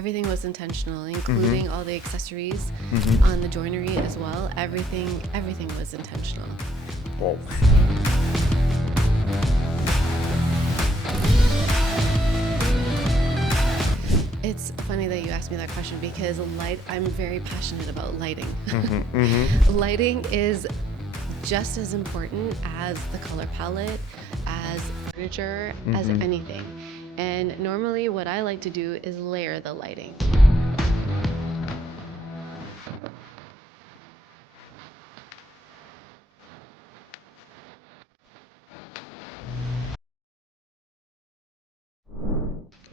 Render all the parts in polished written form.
everything was intentional, including all the accessories on the joinery as well. Everything was intentional. Oh. It's funny that you asked me that question because I'm very passionate about lighting. Lighting is just as important as the color palette, as furniture, as anything. And normally what I like to do is layer the lighting.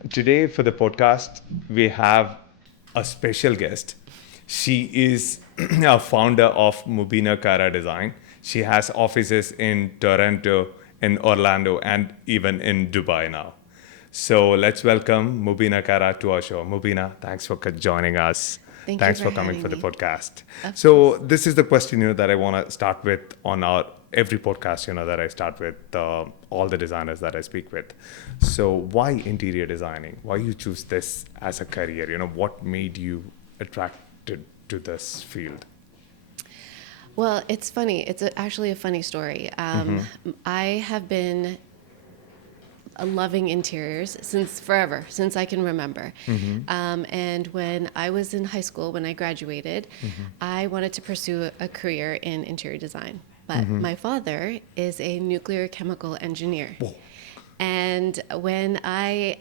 Today for the podcast, we have a special guest. She is a founder of Mubeena Kara Design. She has offices in Toronto, in Orlando, and even in Dubai now. So let's welcome Mubeena Kara to our show. Mubeena, thanks for joining us. Thank you Thanks for for coming having for the me. podcast. Of So course. this is the question that I want to start with on our every podcast that I start with all the designers that I speak with. So why interior designing? Why you choose this as a career? What made you attracted to this field? Well, it's funny. It's actually a funny story. I have been loving interiors since forever, since I can remember. And when I was in high school, when I graduated, I wanted to pursue a career in interior design. But my father is a nuclear chemical engineer. Whoa. And when I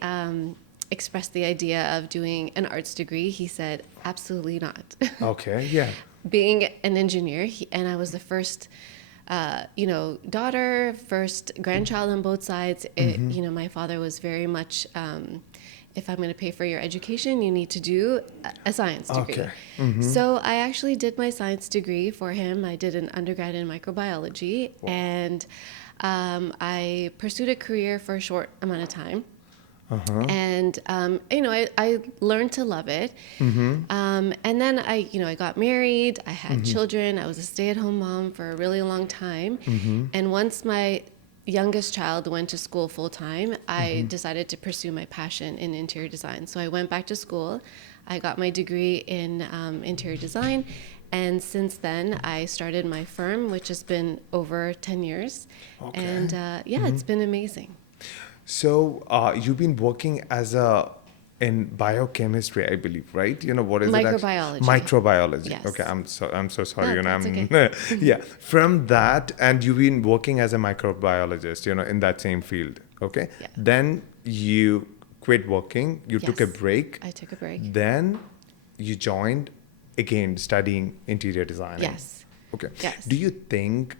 expressed the idea of doing an arts degree, he said, absolutely not. Okay, yeah. Being an engineer, and I was the first daughter, first grandchild on both sides. My father was very much, if I'm going to pay for your education, you need to do a science degree. Okay. So I actually did my science degree for him. I did an undergrad in microbiology, and I pursued a career for a short amount of time. And I learned to love it. And then I got married. I had children. I was a stay-at-home mom for a really long time. And once my youngest child went to school full-time, I decided to pursue my passion in interior design. So I went back to school. I got my degree in interior design. And since then, I started my firm, which has been over 10 years. Okay. And it's been amazing. So you've been working in biochemistry, I believe, right? What is it? Microbiology. Microbiology. Yes. Okay, I'm so sorry. No, that's I'm okay. yeah. From that, and you've been working as a microbiologist, in that same field. Okay. Yeah. Then you quit working. You took a Yes. break. I took a break. Then you joined again studying interior design. Yes. Okay. Yes. Do you think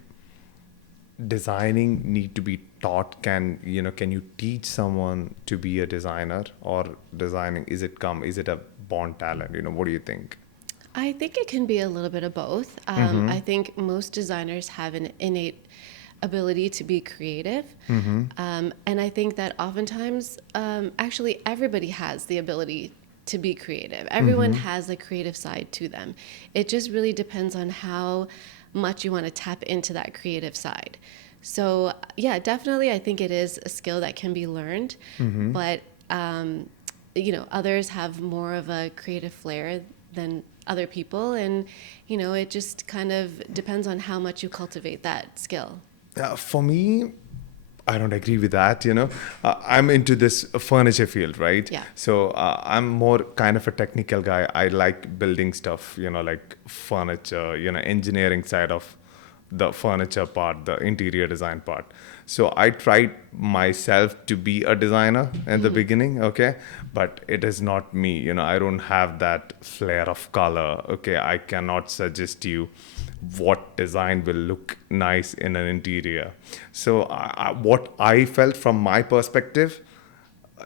designing need to be taught? Can you teach someone to be a designer, or designing is it a born talent? What do you think? I think it can be a little bit of both. I think most designers have an innate ability to be creative. And I think that oftentimes, actually everybody has the ability to be creative. Everyone has a creative side to them. It just really depends on how much you want to tap into that creative side. So yeah, definitely I think it is a skill that can be learned, but others have more of a creative flair than other people, and it just kind of depends on how much you cultivate that skill. For me, I don't agree with that. I'm into this furniture field, right? Yeah. So I'm more kind of a technical guy. I like building stuff, like furniture, engineering side of the furniture part, the interior design part. So I tried myself to be a designer in the beginning, okay? But it is not me, I don't have that flair of color, okay? I cannot suggest you what design will look nice in an interior. So what I felt from my perspective,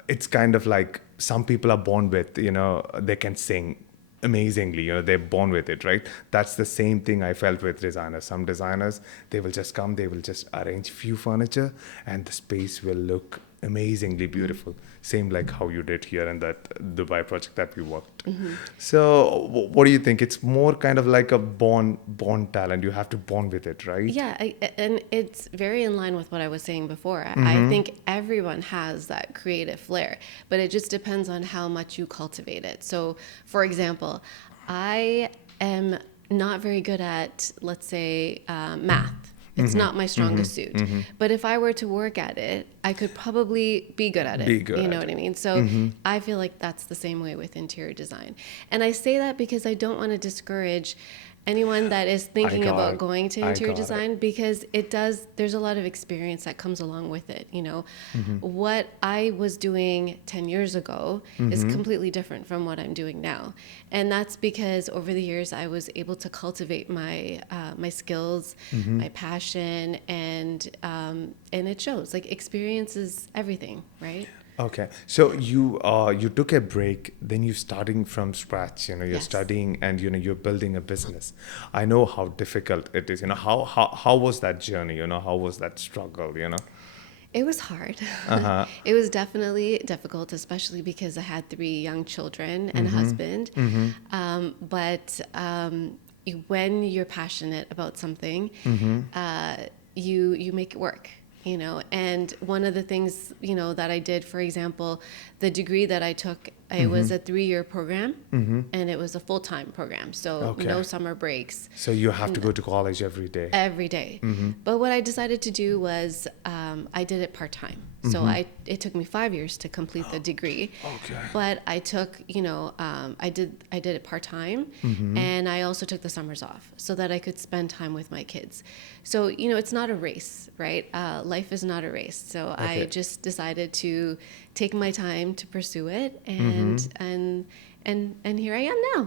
it's kind of like some people are born with, they can sing amazingly, they're born with it, right? That's the same thing I felt with designers. Some designers, they will just come, they will just arrange few furniture, and the space will look amazingly beautiful. Same like how you did here in that Dubai project that we worked. Mm-hmm. So what do you think? It's more kind of like a born talent. You have to born with it, right? Yeah, and it's very in line with what I was saying before. I Mm-hmm. think everyone has that creative flair, but it just depends on how much you cultivate it. So, for example, I am not very good at, let's say, math. It's not my strongest suit. But if I were to work at it, I could probably be good at it. Be good You know at what I it. mean? So I feel like that's the same way with interior design. And I say that because I don't want to discourage anyone that is thinking got about it. going to I interior got it. design, because there's a lot of experience that comes along with it. What I was doing 10 years ago is completely different from what I'm doing now. And that's because over the years I was able to cultivate my skills, my passion, and it shows. Like, experience is everything, right? Okay, so you took a break, then you starting from scratch. You're Yes. studying and you're building a business. I know how difficult it is. How was that journey? How was that struggle? It was hard. Uh-huh. It was definitely difficult, especially because I had 3 young children and a husband. But when you're passionate about something, you make it work. And one of the things that I did, for example, the degree that I took, it was a 3-year program, and it was a full-time program, so Okay. no summer breaks. So you have to go to college every day. Every day. But what I decided to do was I did it part-time. So it took me 5 years to complete the degree. Okay. But I took, I did it part-time, and I also took the summers off so that I could spend time with my kids. So, it's not a race, right? Life is not a race. So Okay. I just decided to take my time to pursue it, and here I am now.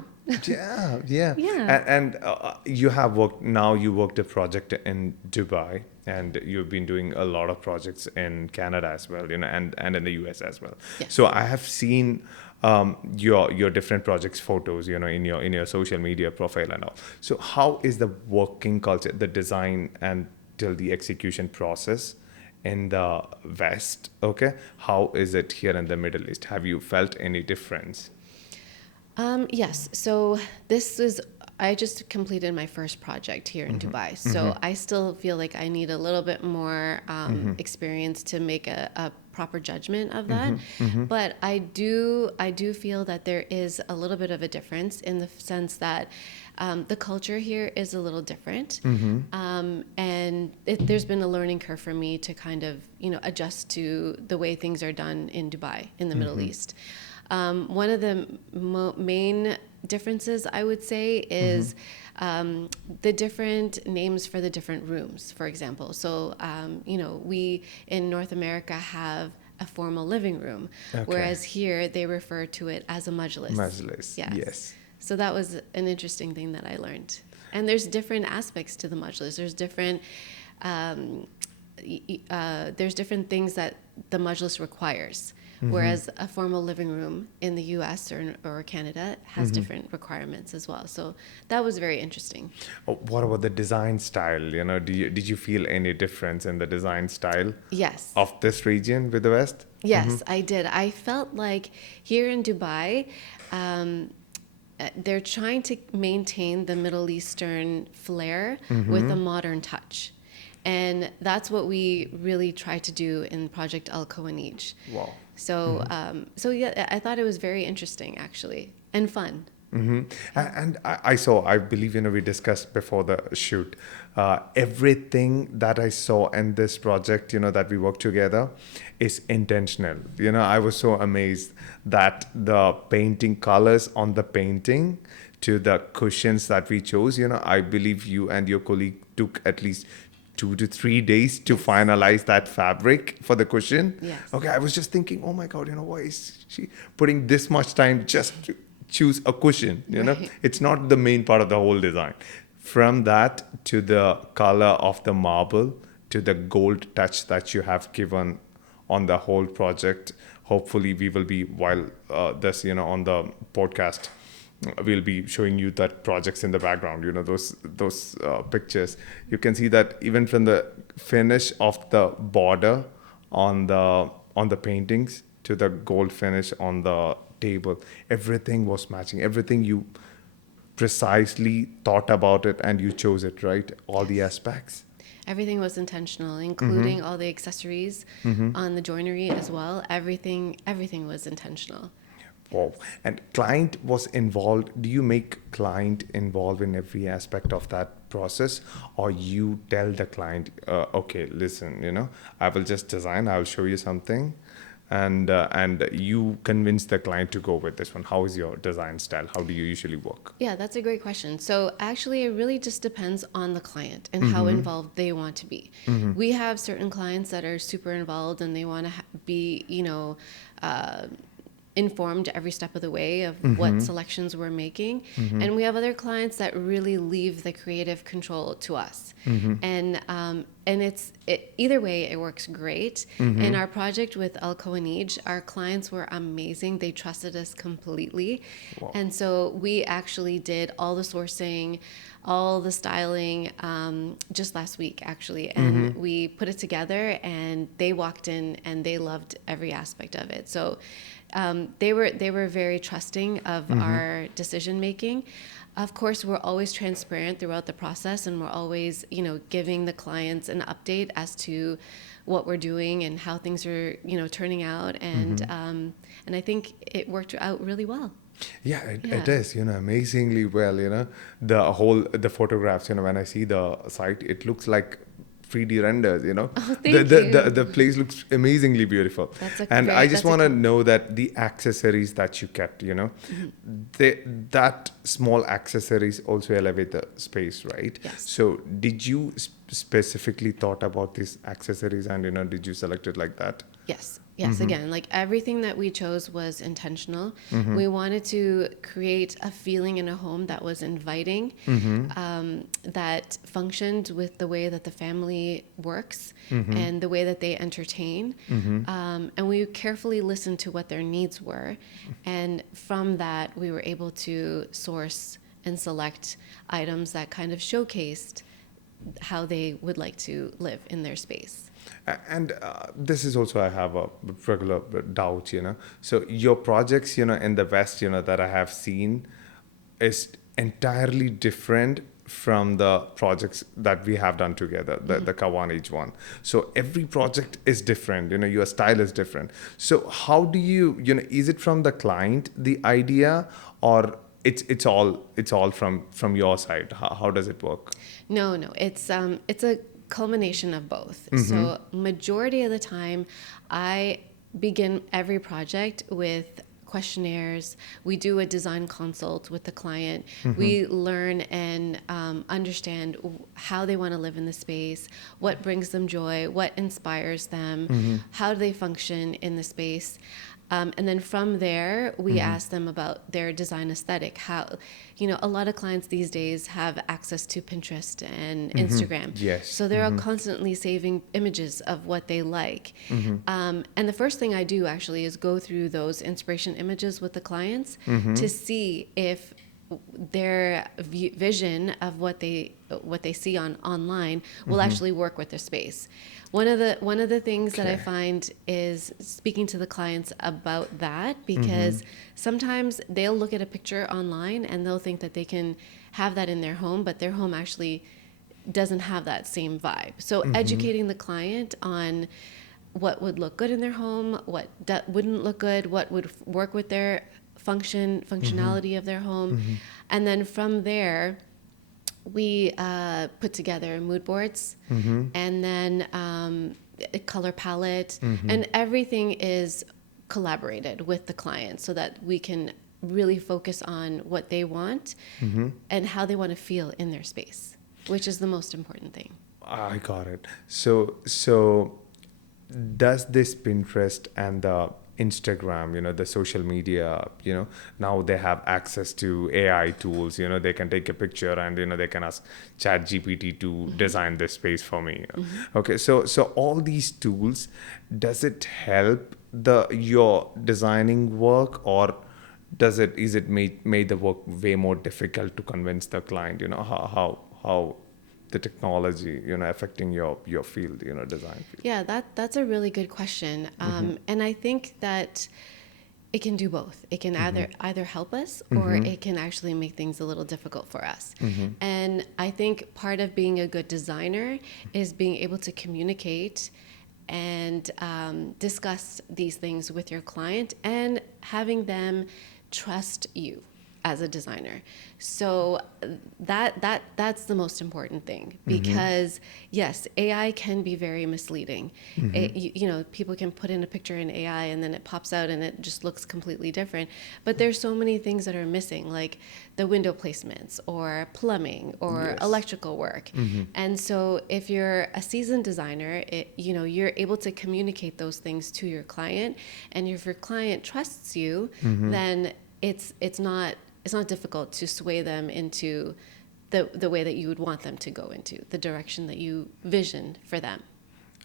Yeah, yeah. Yeah. And you have worked, now you worked a project in Dubai, and you've been doing a lot of projects in Canada as well, and in the US as well. Yes. So I have seen your different projects photos, in your social media profile and all. So how is the working culture, the design and till the execution process in the West? Okay. How is it here in the Middle East? Have you felt any difference? Yes. So I just completed my first project here in Dubai. So I still feel like I need a little bit more experience to make a proper judgment of that. But I do feel that there is a little bit of a difference in the sense that the culture here is a little different. And there's been a learning curve for me to kind of, adjust to the way things are done in Dubai, in the Middle East. One of the main differences, I would say, is the different names for the different rooms, for example. So, we in North America have a formal living room, whereas here they refer to it as a majlis. Majlis, yes. So that was an interesting thing that I learned. And there's different aspects to the majlis. There's different things that the majlis requires. Whereas a formal living room in the U.S. or Canada has different requirements as well. So that was very interesting. What about the design style? Did you feel any difference in the design style? Yes. Of this region with the West? Yes, I did. I felt like here in Dubai, they're trying to maintain the Middle Eastern flair with a modern touch. And that's what we really try to do in Project Al Khawanij. Wow. So, yeah, I thought it was very interesting, actually, and fun. And I believe, we discussed before the shoot, everything that I saw in this project, that we worked together is intentional. I was so amazed that the painting colors on the painting to the cushions that we chose, I believe you and your colleague took at least 2 to 3 days to finalize that fabric for the cushion. Yes. Okay, I was just thinking, oh my God, why is she putting this much time just to choose a cushion? Right. It's not the main part of the whole design. From that to the color of the marble to the gold touch that you have given on the whole project. Hopefully, we will be while this, on the podcast. We'll be showing you that projects in the background, those pictures. You can see that even from the finish of the border on the on the paintings to the gold finish on the table, everything was matching. Everything you precisely thought about it and you chose it, right? All the aspects. Everything was intentional, including all the accessories on the joinery as well. Everything was intentional. Wow. And client was involved. Do you make client involved in every aspect of that process, or you tell the client, okay, listen, I will just design, I'll show you something, and you convince the client to go with this one? How is your design style? How do you usually work? Yeah, that's a great question. So actually, it really just depends on the client and how involved they want to be. We have certain clients that are super involved and they want to be, informed every step of the way of what selections we're making. And we have other clients that really leave the creative control to us. And either way, it works great. In our project with El Kowanij, our clients were amazing. They trusted us completely. Wow. And so we actually did all the sourcing, all the styling just last week, actually. And we put it together and they walked in and they loved every aspect of it. So they were very trusting of our decision making. Of course, we're always transparent throughout the process, and we're always, giving the clients an update as to what we're doing and how things are, turning out. And I think it worked out really well. Yeah, it is, amazingly well, the photographs, when I see the site, it looks like 3D renders, Oh, thank the, you. the place looks amazingly beautiful. And I just want to know that the accessories that you kept, that small accessories also elevate the space, right? Yes. So did you specifically thought about these accessories and, did you select it like that? Yes. Again, like everything that we chose was intentional. We wanted to create a feeling in a home that was inviting, that functioned with the way that the family works and the way that they entertain. And we carefully listened to what their needs were. And from that, we were able to source and select items that kind of showcased how they would like to live in their space. And this is also, I have a regular doubt, So your projects, in the West, that I have seen is entirely different from the projects that we have done together, the Kowanij one. So every project is different, your style is different. So how do you, is it from the client, the idea, or it's all from your side? How does it work? No, it's a culmination of both. So majority of the time, I begin every project with questionnaires. We do a design consult with the client. We learn and understand how they want to live in the space, what brings them joy, what inspires them, how do they function in the space. And then from there, we ask them about their design aesthetic. How, a lot of clients these days have access to Pinterest and Instagram. Yes. So they're all constantly saving images of what they like. And the first thing I do actually is go through those inspiration images with the clients to see if their vision of what they see online will actually work with their space. One of the things that I find is speaking to the clients about that, because sometimes they'll look at a picture online and they'll think that they can have that in their home, but their home actually doesn't have that same vibe. So educating the client on what would look good in their home, what wouldn't look good, what would work with their functionality of their home. And then from there, we put together mood boards and then a color palette, and everything is collaborated with the client so that we can really focus on what they want and how they want to feel in their space, which is the most important thing. I got it. So does this Pinterest and the Instagram, the social media, now they have access to AI tools, they can take a picture and, they can ask ChatGPT to design this space for me. Okay. So all these tools, does it help your designing work, or is it made the work way more difficult to convince the client? How the technology, affecting your field, design field? Yeah, that's a really good question. And I think that it can do both. It can either help us or it can actually make things a little difficult for us. And I think part of being a good designer is being able to communicate and discuss these things with your client and having them trust you as a designer. So that's the most important thing, because yes, AI can be very misleading. People can put in a picture in AI and then it pops out and it just looks completely different. But there's so many things that are missing, like the window placements or plumbing or electrical work. And so if you're a seasoned designer, you're able to communicate those things to your client. And if your client trusts you, then it's not difficult to sway them into the way that you would want them to go into, the direction that you visioned for them.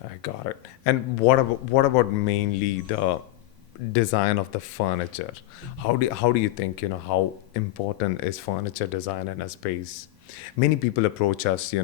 I got it. And what about mainly the design of the furniture? How do you think, how important is furniture design in a space? Many people approach us,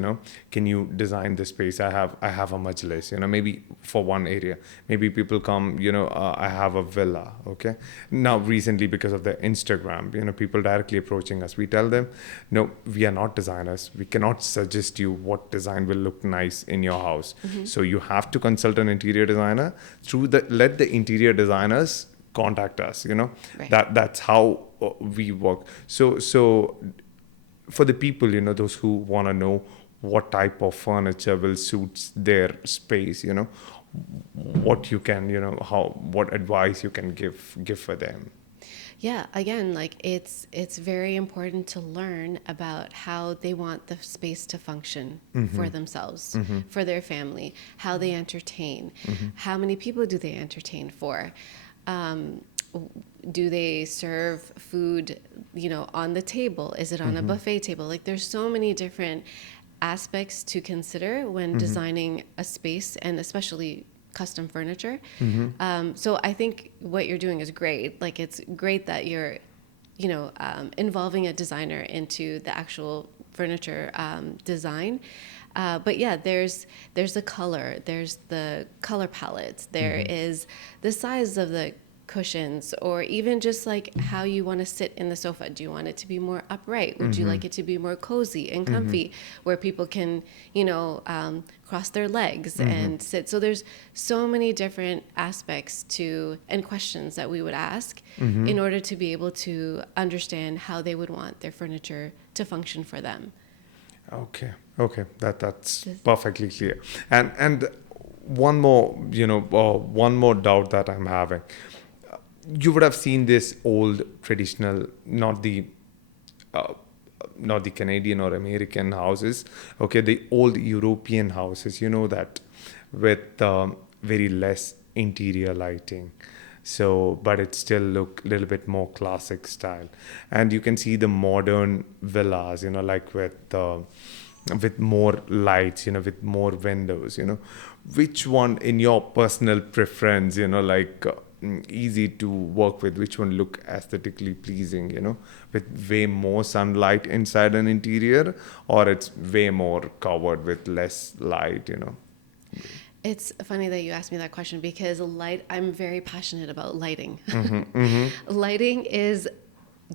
can you design the space? I have a majlis, maybe for one area. Maybe people come, I have a villa, okay? Now recently, because of the Instagram, people directly approaching us. We tell them, no, we are not designers. We cannot suggest you what design will look nice in your house. So you have to consult an interior designer. Let the interior designers contact us, Right. That's how we work. So for the people, those who want to know what type of furniture will suit their space, what you can, what advice you can give for them. Yeah, again, like it's very important to learn about how they want the space to function for themselves, for their family, how they entertain, how many people do they entertain for. Do they serve food, on the table? Is it on a buffet table? Like, there's so many different aspects to consider when designing a space, and especially custom furniture. So I think what you're doing is great. Like, it's great that you're, involving a designer into the actual furniture design. But yeah, there's the color, there's the color palettes, there is the size of the cushions, or even just like how you want to sit in the sofa. Do you want it to be more upright? Would you like it to be more cozy and comfy, where people can, cross their legs and sit? So there's so many different aspects and questions that we would ask in order to be able to understand how they would want their furniture to function for them. Okay, that's perfectly clear. And one more doubt that I'm having. You would have seen this old traditional, not the Canadian or American houses, okay, the old European houses, that with very less interior lighting. So, but it still look a little bit more classic style. And you can see the modern villas, like with more lights, with more windows, Which one, in your personal preference, easy to work with, which one look aesthetically pleasing, with way more sunlight inside an interior, or it's way more covered with less light? It's funny that you asked me that question, because I'm very passionate about lighting. Lighting is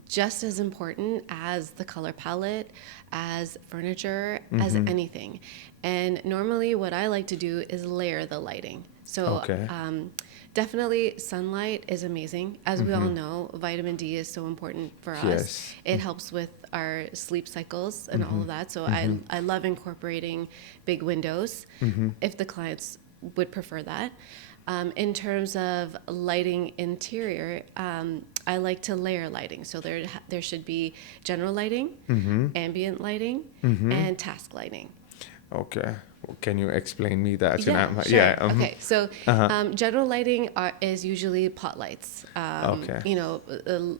just as important as the color palette, as furniture, as anything. And normally what I like to do is layer the lighting. So definitely sunlight is amazing. As we all know, vitamin D is so important for us. It helps with our sleep cycles and all of that. So I love incorporating big windows if the clients would prefer that. In terms of lighting interior, I like to layer lighting. So there should be general lighting, ambient lighting, and task lighting. Okay. Can you explain me that? Sure. Okay. So general lighting is usually pot lights.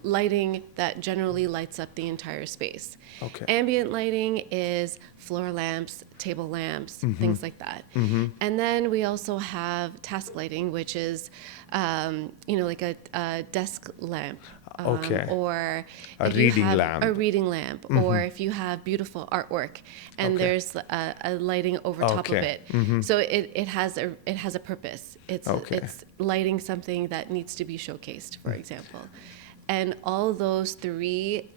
Lighting that generally lights up the entire space. Okay. Ambient lighting is floor lamps, table lamps, things like that. And then we also have task lighting, which is, like a desk lamp. Okay. or A if you reading have lamp. a reading lamp, or if you have beautiful artwork and Okay. there's a lighting over top of Okay. it. So it has a purpose. Okay. It's lighting something that needs to be showcased, for example. And all those three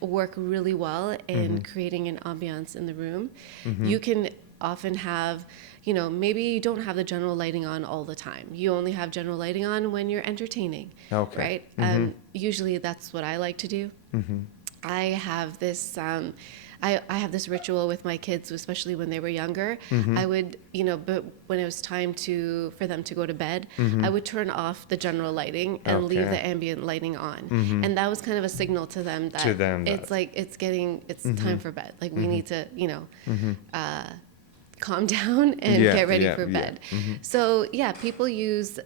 work really well in creating an ambiance in the room. You can often have, maybe you don't have the general lighting on all the time. You only have general lighting on when you're entertaining, Okay. right? And usually that's what I like to do. I have this I have this ritual with my kids, especially when they were younger. I would, but when it was time for them to go to bed, I would turn off the general lighting and leave the ambient lighting on. And that was kind of a signal to them that it's like it's time for bed. Like we need to, calm down and get ready for bed. So yeah, people use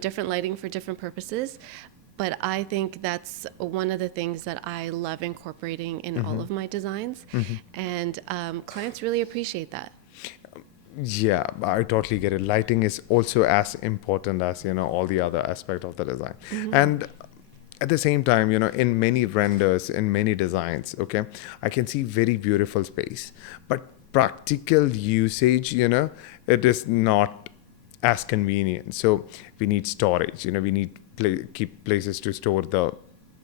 different lighting for different purposes. But I think that's one of the things that I love incorporating in all of my designs. And clients really appreciate that. Yeah, I totally get it. Lighting is also as important as, all the other aspect of the design. And at the same time, in many renders, in many designs, okay, I can see very beautiful space. But practical usage, it is not as convenient. So we need storage, we need keep places to store the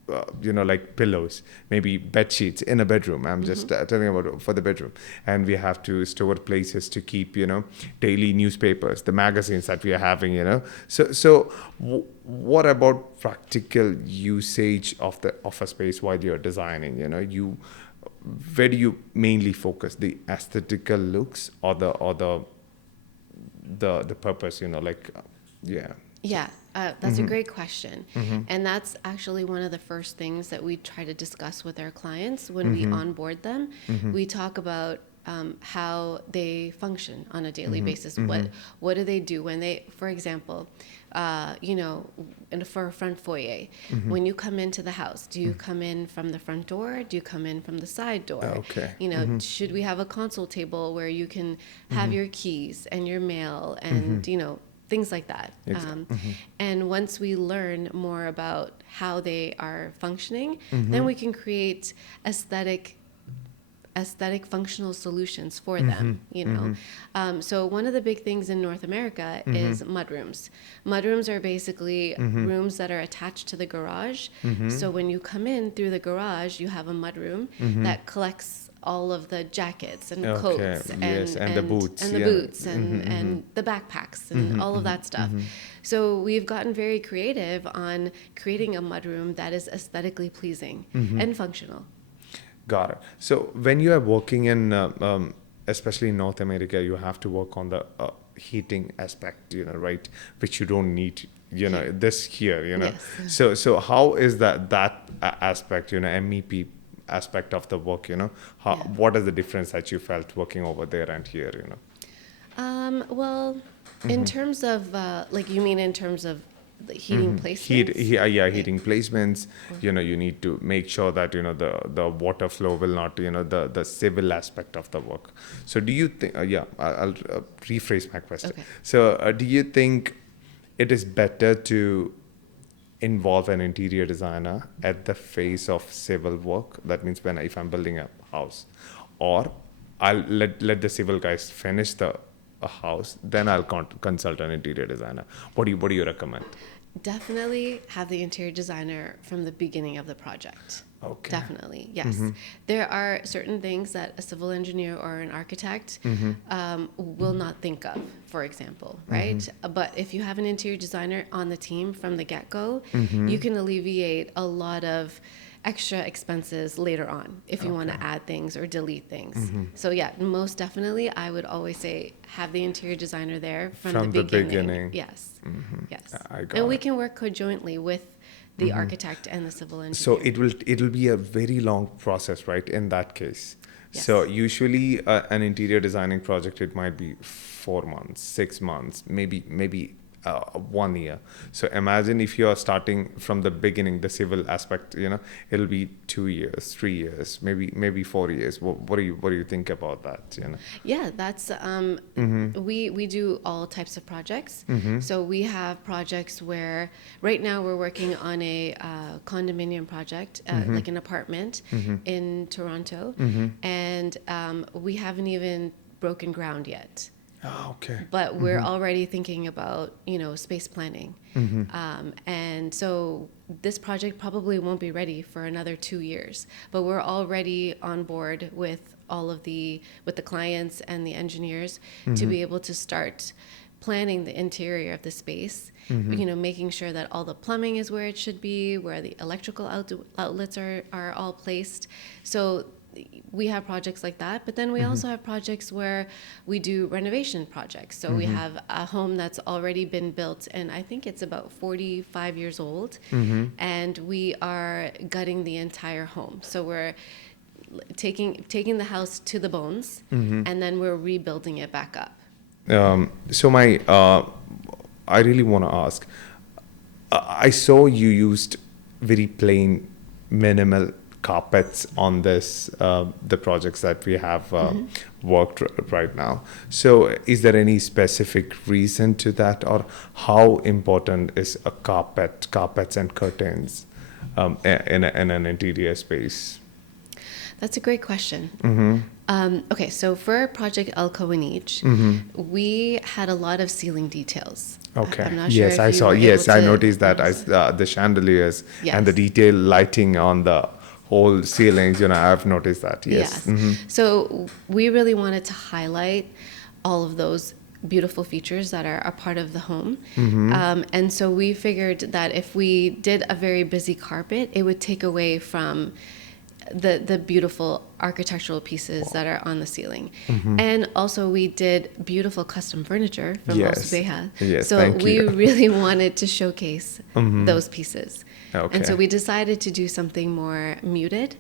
like pillows, maybe bed sheets in a bedroom. I'm just telling about for the bedroom, and we have to store places to keep daily newspapers, the magazines that we are having. So what about practical usage of a space while you're designing? Where do you mainly focus, the aesthetical looks or the purpose? Yeah, that's a great question. And that's actually one of the first things that we try to discuss with our clients when we onboard them. We talk about how they function on a daily basis. What do they do when they, for example, for a front foyer, when you come into the house, do you come in from the front door? Do you come in from the side door? Okay. Should we have a console table where you can have your keys and your mail and, things like that. And once we learn more about how they are functioning, then we can create aesthetic functional solutions for them. So one of the big things in North America is mudrooms. Mudrooms are basically rooms that are attached to the garage. So when you come in through the garage, you have a mudroom that collects all of the jackets and coats and the boots and the backpacks and all of that stuff. So we've gotten very creative on creating a mudroom that is aesthetically pleasing and functional. Got it. So when you are working in, especially in North America, you have to work on the heating aspect, right? Which you don't need, this here, Yes. So how is that aspect, MEP aspect of the work, what is the difference that you felt working over there and here, Well, in terms of, you mean in terms of the heating placements? Heating placements. You need to make sure that the water flow will not the civil aspect of the work. So do you think? I'll rephrase my question. Okay. So do you think it is better to involve an interior designer at the phase of civil work? That means if I'm building a house, or I'll let the civil guys finish a house, then I'll consult an interior designer. What do you recommend? Definitely have the interior designer from the beginning of the project. Okay. Definitely, yes. There are certain things that a civil engineer or an architect will not think of, for example, right? But if you have an interior designer on the team from the get-go, you can alleviate a lot of extra expenses later on if you want to add things or delete things. So yeah, most definitely, I would always say have the interior designer there from the beginning. Yes, yes. And we can work conjointly with the architect and the civil engineer. So it will be a very long process, right? In that case. Yes. So usually an interior designing project, it might be 4 months, 6 months, maybe 1 year. So imagine if you are starting from the beginning, the civil aspect, it'll be 2 years, 3 years, maybe 4 years. What do you think about that? Yeah, that's we do all types of projects. So we have projects where right now we're working on a condominium project, like an apartment in Toronto, and we haven't even broken ground yet. Oh, okay. But we're already thinking about, space planning. And so this project probably won't be ready for another 2 years, but we're already on board with with the clients and the engineers to be able to start planning the interior of the space, making sure that all the plumbing is where it should be, where the electrical outlets are all placed. So we have projects like that, but then we also have projects where we do renovation projects. So we have a home that's already been built, and I think it's about 45 years old, and we are gutting the entire home. So we're taking the house to the bones, and then we're rebuilding it back up. So I really want to ask. I saw you used very plain, minimal carpets on the projects that we have worked right now. So is there any specific reason to that, or how important is a carpets and curtains in an interior space? That's a great question. Okay, so for Project El Coinage, we had a lot of ceiling details. Okay. I'm not sure Yes, if I you saw. were Yes, able I to noticed that. notice The chandeliers and the Yes. detail lighting on the whole ceilings. I've noticed that. Yes. So we really wanted to highlight all of those beautiful features that are a part of the home. And so we figured that if we did a very busy carpet, it would take away from the beautiful architectural pieces that are on the ceiling. And also we did beautiful custom furniture from Subaiha. Yes, so thank we you. really wanted to showcase those pieces. Okay. And so we decided to do something more muted,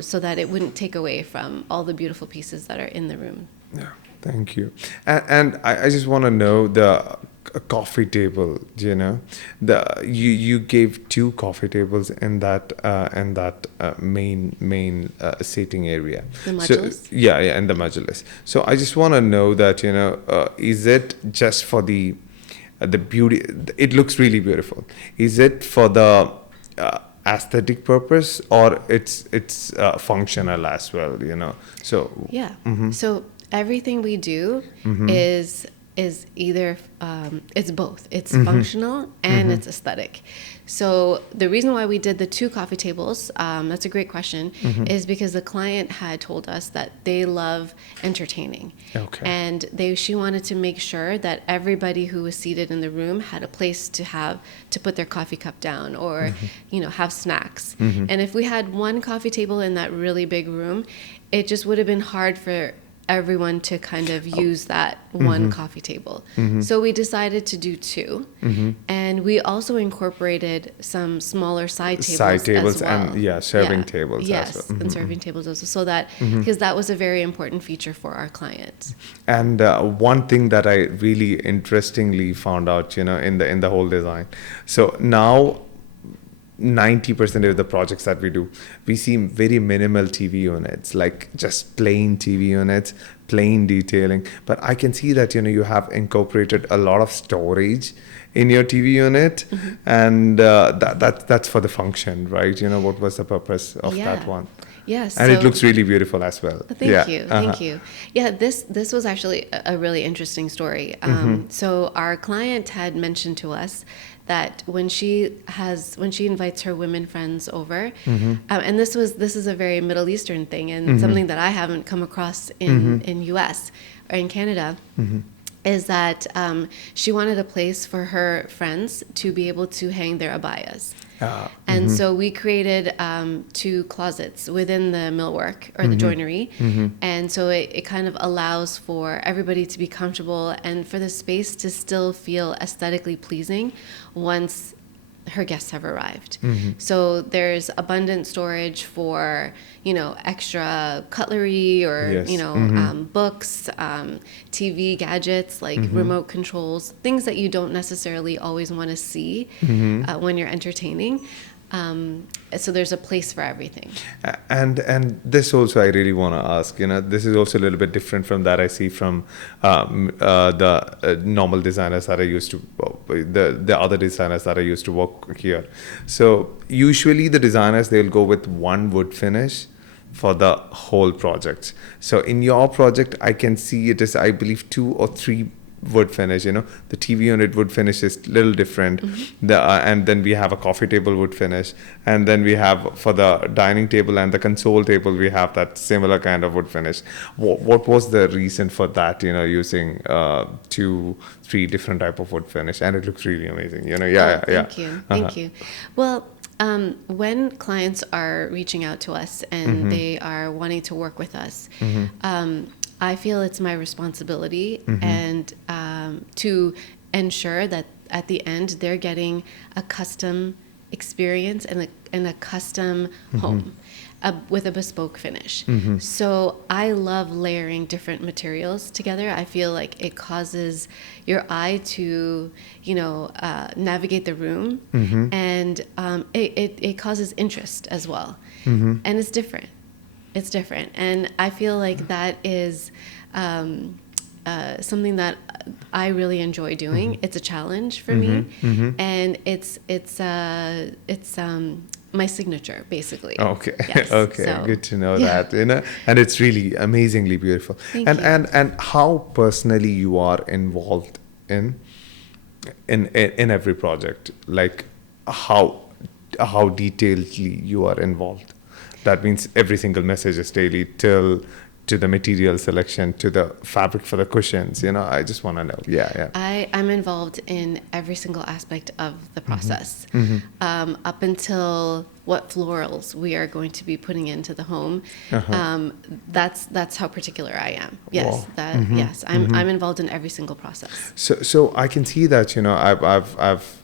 so that it wouldn't take away from all the beautiful pieces that are in the room. Yeah, thank you. And I just want to know the coffee table. You gave 2 coffee tables in that main seating area. The modulus? So, yeah, and the modulus. So I just want to know that is it just for the beauty? It looks really beautiful. Is it for the aesthetic purpose, or it's functional as well? So Yeah. So everything we do is either it's both. It's functional and it's aesthetic. So the reason why we did the 2 coffee tables, that's a great question, is because the client had told us that they love entertaining. Okay. And she wanted to make sure that everybody who was seated in the room had a place to put their coffee cup down, or have snacks. And if we had one coffee table in that really big room, it just would have been hard for everyone to kind of use that one coffee table. So we decided to do 2. And we also incorporated some smaller side tables as well. And serving tables yes, as well. and serving tables also, so that because that was a very important feature for our clients. And one thing that I really interestingly found out, in the whole design. So now 90% of the projects that we do, we see very minimal TV units, like just plain TV units, plain detailing. But I can see that you have incorporated a lot of storage in your TV unit, and that's for the function, right? What was the purpose of that one? Yes, and it looks really beautiful as well. Thank you. Yeah, this was actually a really interesting story. So our client had mentioned to us that when she invites her women friends over, and this is a very Middle Eastern thing, and something that I haven't come across in US or in Canada, is that she wanted a place for her friends to be able to hang their abayas. And so we created 2 closets within the millwork or the joinery. And so it kind of allows for everybody to be comfortable and for the space to still feel aesthetically pleasing once her guests have arrived. So there's abundant storage for, extra cutlery or, Yes. books, TV gadgets like remote controls, things that you don't necessarily always want to see when you're entertaining. So there's a place for everything. And this also I really want to ask. This is also a little bit different from that I see from the normal designers that I used to, the other designers that I used to work here. So usually the designers, they'll go with one wood finish for the whole project. So in your project, I can see it is, I believe, 2 or 3 wood finish. The TV unit wood finish is a little different. And then we have a coffee table wood finish, and then we have for the dining table and the console table, we have that similar kind of wood finish. What was the reason for that, using 2, 3 different type of wood finish? And it looks really amazing. Thank you. Well, when clients are reaching out to us and they are wanting to work with us, I feel it's my responsibility and to ensure that at the end they're getting a custom experience and a custom home with a bespoke finish. So I love layering different materials together. I feel like it causes your eye to, navigate the room, and it causes interest as well. And it's different. It's different. And I feel like that is something that I really enjoy doing. It's a challenge for me, and it's my signature, basically. Okay. Yes. Okay. So, Good to know that. And it's really amazingly beautiful. Thank and you. and how personally you are involved in every project, like how detailedly you are involved. That means every single message is daily till to the material selection, to the fabric for the cushions. I just want to know. Yeah. I'm involved in every single aspect of the process, up until what florals we are going to be putting into the home. That's how particular I am. Yes, Wow. yes, I'm involved in every single process. So I can see that I've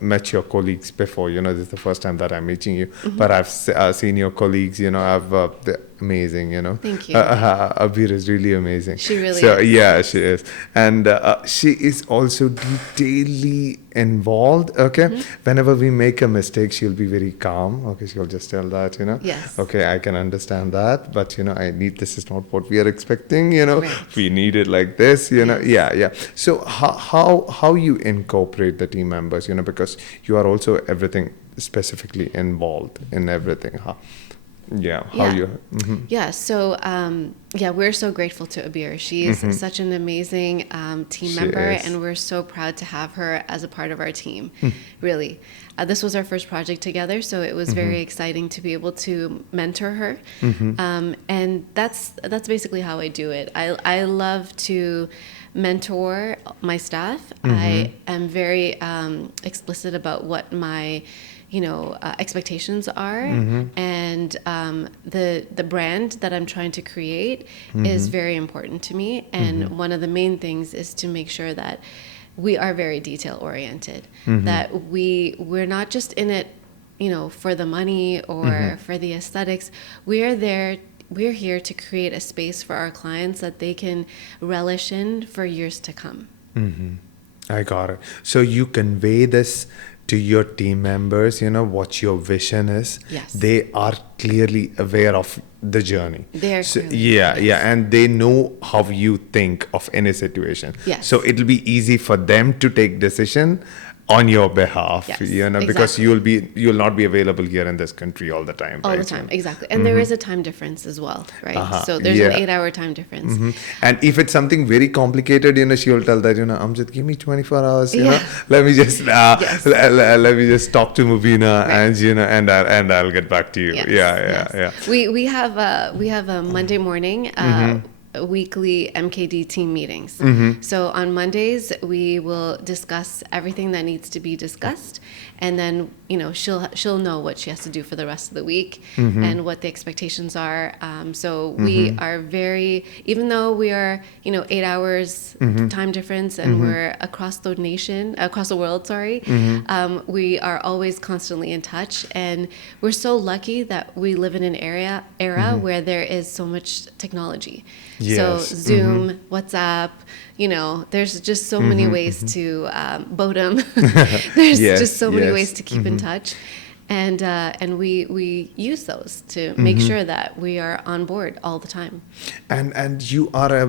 met your colleagues before. This is the first time that I'm meeting you, but I've seen your colleagues. They're amazing. Thank you. Abir is really amazing. She really so, is. Yeah, she is, and she is also detailedly involved. Okay, whenever we make a mistake, she'll be very calm. Okay, she'll just tell that. Yes. Okay, I can understand that, but I need, this is not what we are expecting. Right. We need it like this. Yes. Yeah. So how you incorporate the team members? Because you are also everything specifically involved in everything. How you? Yeah. So we're so grateful to Abir. She is such an amazing team She member, is. and we're so proud to have her as a part of our team. Really, this was our first project together, so it was very exciting to be able to mentor her. And that's basically how I do it. I love to mentor my staff. I am very explicit about what my expectations are, and the brand that I'm trying to create is very important to me. And one of the main things is to make sure that we are very detail oriented, that we're not just in it, for the money or for the aesthetics. We're here to create a space for our clients that they can relish in for years to come. I got it. So you convey this to your team members, what your vision is. Yes. They are clearly aware of the journey. They are So, clearly, yeah, yes. and they know how you think of any situation. Yes. So it'll be easy for them to take decision on your behalf, Yes, because exactly. you'll not be available here in this country all the time. All right? the time, exactly. And there is a time difference as well, right? So there's Yeah. an 8-hour time difference. And if it's something very complicated, she will tell that, Amjad, give me 24 hours, Yeah. let me just, Yes. let me just talk to Mubeena, Right. and I'll get back to you. Yes, Yeah. yes. We have a Monday morning weekly MKD team meetings. So on Mondays we will discuss everything that needs to be discussed, and then she'll know what she has to do for the rest of the week and what the expectations are. So we are very, even though we are 8 hours time difference and we're across the world, sorry, we are always constantly in touch, and we're so lucky that we live in an era where there is so much technology. Yes. So Zoom, WhatsApp, there's just so many ways to bodem. There's just so many ways to keep in touch. And we use those to make sure that we are on board all the time. And you are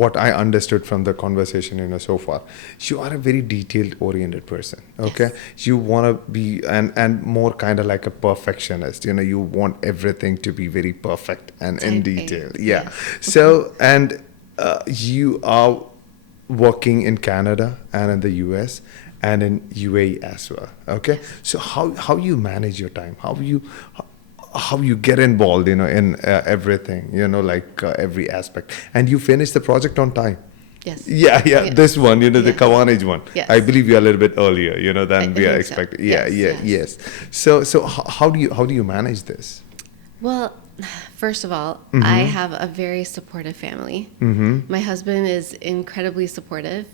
what I understood from the conversation, so far, you are a very detailed oriented person. Okay. Yes. You want to be and more kind of like a perfectionist. You want everything to be very perfect and in detail. Yeah. Yes. So and you are working in Canada and in the US and in UAE as well. Okay. So how you manage your time? How you get involved, in everything, every aspect, and you finish the project on time. Yes. Yeah. This one, the Kavanage one. Yes. I believe you are a little bit earlier, than we are expecting. So. Yes. So how do you manage this? Well, first of all, I have a very supportive family. My husband is incredibly supportive.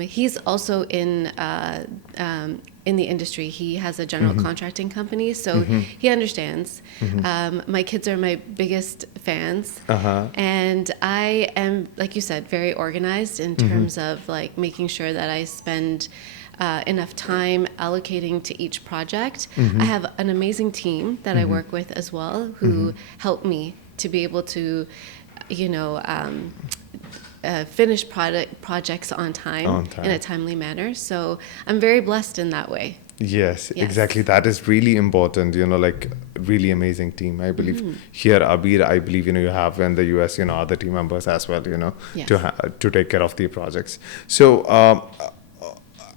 He's also in the industry. He has a general contracting company, so he understands. My kids are my biggest fans, and I am, like you said, very organized in terms of like making sure that I spend enough time allocating to each project. I have an amazing team that I work with as well, who help me to be able to, finish projects on time in a timely manner. So I'm very blessed in that way. Yes, exactly. That is really important, like really amazing team. I believe here, Abir, I believe, you have in the US, other team members as well, to take care of the projects. So,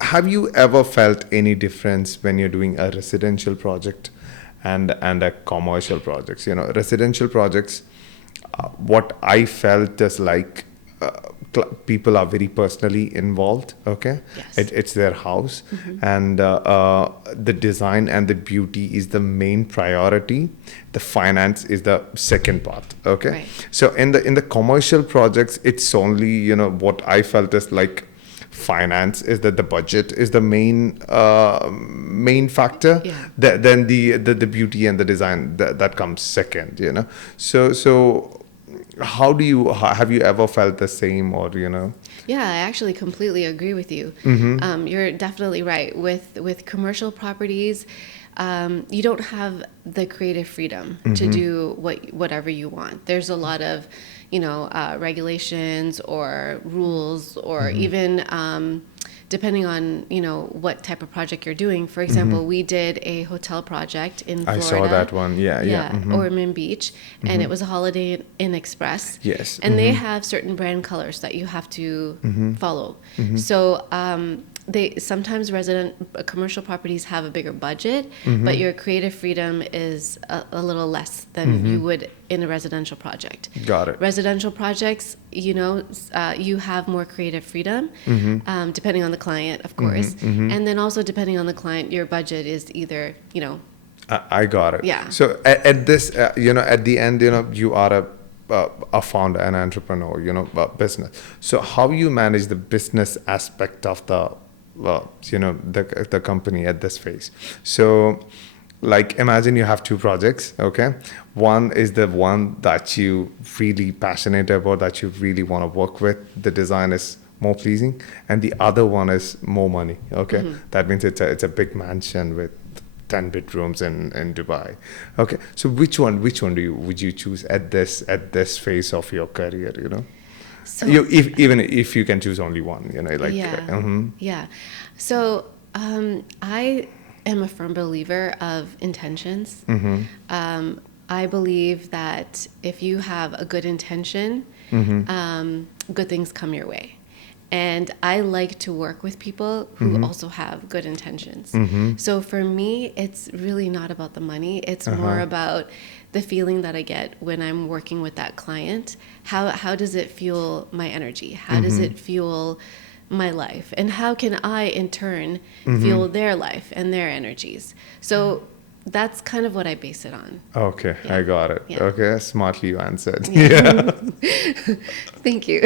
have you ever felt any difference when you're doing a residential project and a commercial projects? Residential projects, what I felt is like people are very personally involved. Okay. Yes. It's their house, and the design and the beauty is the main priority. The finance is the second part. Okay. Right. So in the commercial projects, it's only, what I felt is like finance is that the budget is the main factor. Then the beauty and the design that comes second. So have you ever felt the same, or Yeah, I actually completely agree with you. You're definitely right. With commercial properties, you don't have the creative freedom to do whatever you want. There's a lot of regulations or rules, or even depending on what type of project you're doing. For example, we did a hotel project in Florida. I saw that one. Yeah. Ormond Beach, and it was a Holiday Inn Express. Yes. And they have certain brand colors that you have to follow. So they sometimes commercial properties have a bigger budget, but your creative freedom is a little less than you would in a residential project. Got it. Residential projects, you have more creative freedom, depending on the client, of course, and then also depending on the client, your budget is either I got it. Yeah. So at this, at the end, you are a founder, an entrepreneur, business. So how you manage the business aspect of the company at this phase? So like imagine you have two projects. Okay. One is the one that you really passionate about, that you really want to work with. The design is more pleasing, and the other one is more money. Okay. That means it's a big mansion with 10 bedrooms in Dubai. Okay. So which one would you choose at this phase of your career, So even if you can choose only one, Yeah. So I am a firm believer of intentions. I believe that if you have a good intention, good things come your way. And I like to work with people who also have good intentions. So for me, it's really not about the money. It's more about the feeling that I get when I'm working with that client. How does it fuel my energy? How does it fuel my life, and how can I in turn feel their life and their energies. So that's kind of what I base it on. Okay, I got it. Yeah. Okay, smartly you answered. Yeah. Thank you.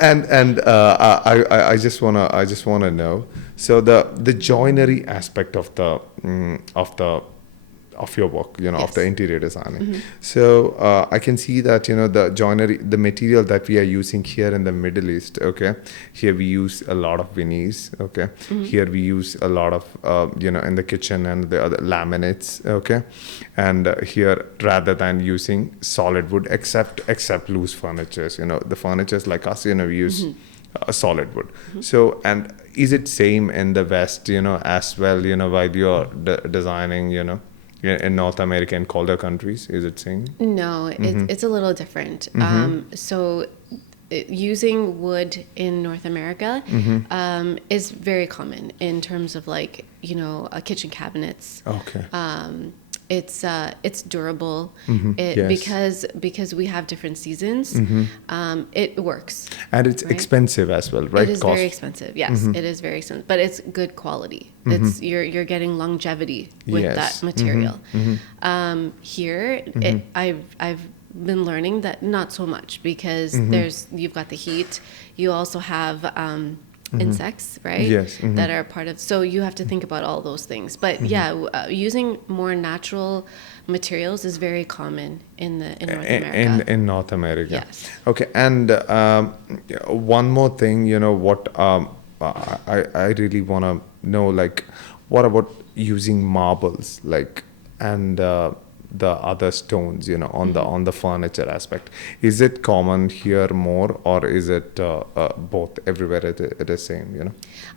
And I just wanna know. So the joinery aspect of of your work, of Yes. the interior designing. So I can see that the joinery, the material that we are using here in the Middle East. Okay, here we use a lot of veneers. Okay, here we use a lot of in the kitchen and the other laminates. Okay, and here rather than using solid wood, except loose furnitures. The furnitures like us, we use. Solid wood. So, and is it same in the West, as well, while you're designing, in North America and colder countries? Is it same? No, it's a little different. So using wood in North America is very common in terms of like, kitchen cabinets. Okay. It's durable. Yes. Because we have different seasons. It works. And it's right? expensive as well, right? It is very expensive. Yes, it is very expensive, but it's good quality. It's you're getting longevity with Yes. that material. Here, I've been learning that not so much because you've got the heat. You also have insects, right? Yes. That are part of. So you have to think about all those things. But using more natural materials is very common in North America. In North America. Yes. Okay, and one more thing, what I really want to know, like, what about using marbles, like, and the other stones, on the furniture aspect? Is it common here more, or is it both everywhere? It is same,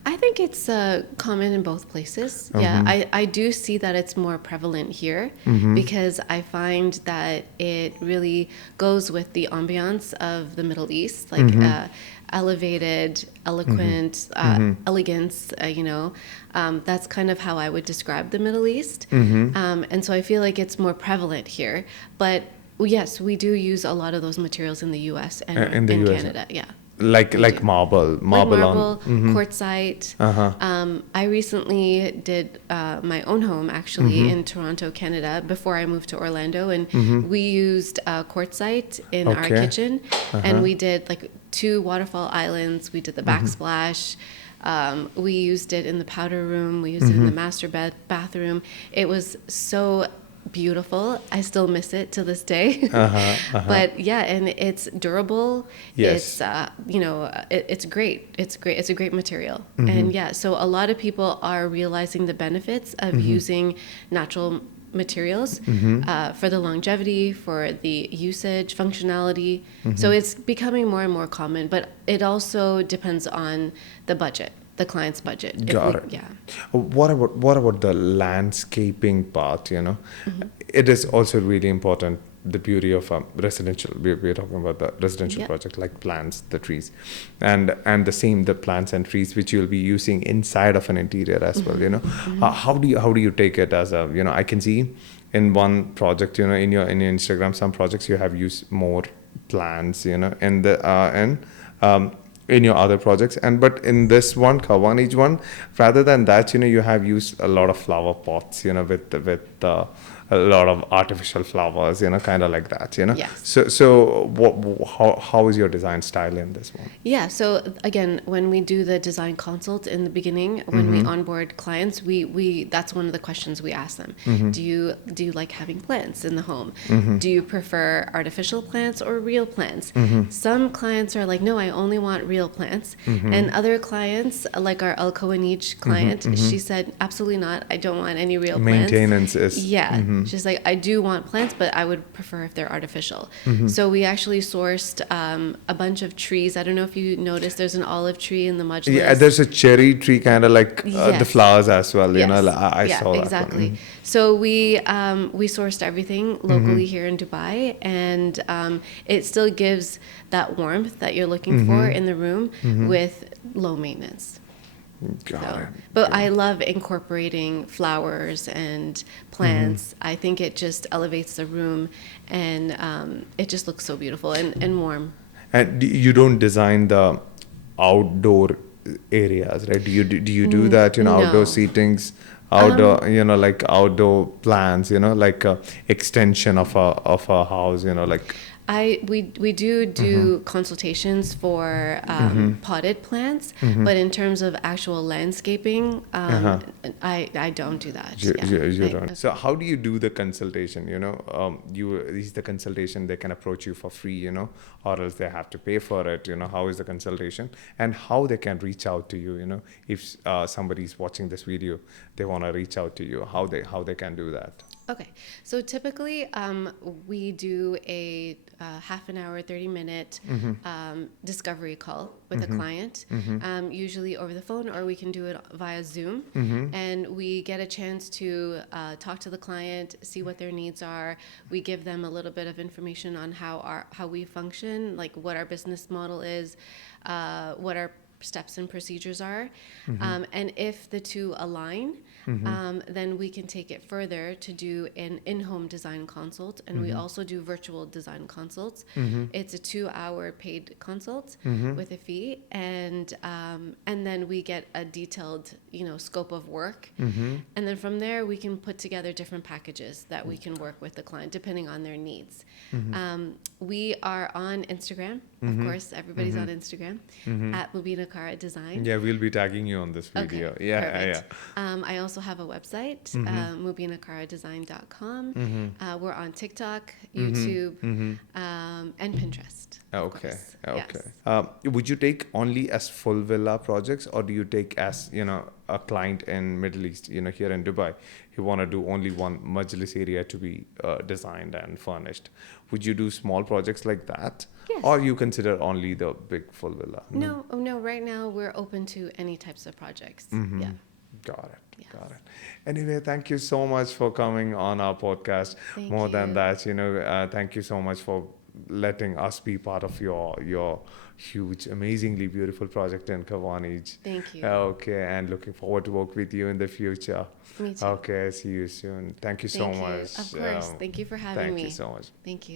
I think it's common in both places. Yeah, I do see that it's more prevalent here because I find that it really goes with the ambiance of the Middle East, like elevated, eloquent, elegance, that's kind of how I would describe the Middle East. And so I feel like it's more prevalent here. But yes, we do use a lot of those materials in the US and in US. Canada. Yeah. Like marble Marble, on. quartzite. I recently did my own home actually in Toronto, Canada, before I moved to Orlando, and we used quartzite in our Okay. kitchen, and we did like 2 waterfall islands. We did the backsplash. We used it in the powder room. We used it in the master bathroom. It was so beautiful. I still miss it to this day. But yeah, and it's durable. Yes. It's great. It's great. It's a great material. And yeah, so a lot of people are realizing the benefits of using natural materials for the longevity, for the usage, functionality. So it's becoming more and more common, but it also depends on the budget, the client's budget. Got it. Yeah. What about the landscaping part? It is also really important. The beauty of residential. We're talking about the residential project, like plants, the trees, and the plants and trees which you'll be using inside of an interior as well. How do you take it as a I can see in one project, in your Instagram, some projects you have used more plants, and in your other projects, but in this one, Kawani's one, rather than that, you have used a lot of flower pots, with a lot of artificial flowers, kind of like that, Yes. So how is your design style in this one? Yeah. So again, when we do the design consult in the beginning, when we onboard clients, we that's one of the questions we ask them. Do you like having plants in the home? Do you prefer artificial plants or real plants? Some clients are like, no, I only want real plants. And other clients, like our Al Kawanij client, she said, absolutely not. I don't want any real plants. Maintenance is She's like, I do want plants, but I would prefer if they're artificial. So we actually sourced a bunch of trees. I don't know if you noticed, there's an olive tree in the Majlis. Yeah, there's a cherry tree, kind of like the Yes. flowers as well. Yes. I saw that. Exactly. So we sourced everything locally here in Dubai, and it still gives that warmth that you're looking for in the room with low maintenance. Got it. But I love incorporating flowers and plants. I think it just elevates the room, and it just looks so beautiful and warm. And you don't design the outdoor areas, right? Do you do that? Outdoor No. seatings, outdoor, like outdoor plans, like a extension of a house, like. We do consultations for potted plants, but in terms of actual landscaping, I don't do that. You don't. So how do you do the consultation? Is the consultation they can approach you for free, or else they have to pay for it. How is the consultation, and how they can reach out to you? If somebody's watching this video, they want to reach out to you. How they can do that? Okay, so typically we do a half an hour, 30-minute discovery call with a client, usually over the phone, or we can do it via Zoom. And we get a chance to talk to the client, see what their needs are. We give them a little bit of information on how we function, like what our business model is, what our steps and procedures are. And if the two align, then we can take it further to do an in-home design consult, and we also do virtual design consults. It's a 2-hour paid consult with a fee, and then we get a detailed scope of work, and then from there we can put together different packages that we can work with the client depending on their needs. We are on Instagram, of course. Everybody's on Instagram at Mubina Kara Design. Yeah, we'll be tagging you on this video. Okay, yeah, perfect. yeah. I also have a website, mubinakaradesign.com. We're on TikTok, YouTube, and Pinterest. Okay. Yes. Would you take only as full villa projects, or do you take as a client in Middle East, here in Dubai, who want to do only one majlis area to be designed and furnished? Would you do small projects like that? Yes. Or you consider only the big full villa? No. Right now we're open to any types of projects. Yeah. Got it. Yes. Got it. Anyway, thank you so much for coming on our podcast. Thank More than you. that, thank you so much for letting us be part of your huge, amazingly beautiful project in Kawanij. Thank you. Okay, and looking forward to work with you in the future. Me too. Okay, see you soon. Thank you so much. Of course. Thank you for having me. Thank you so much. Thank you.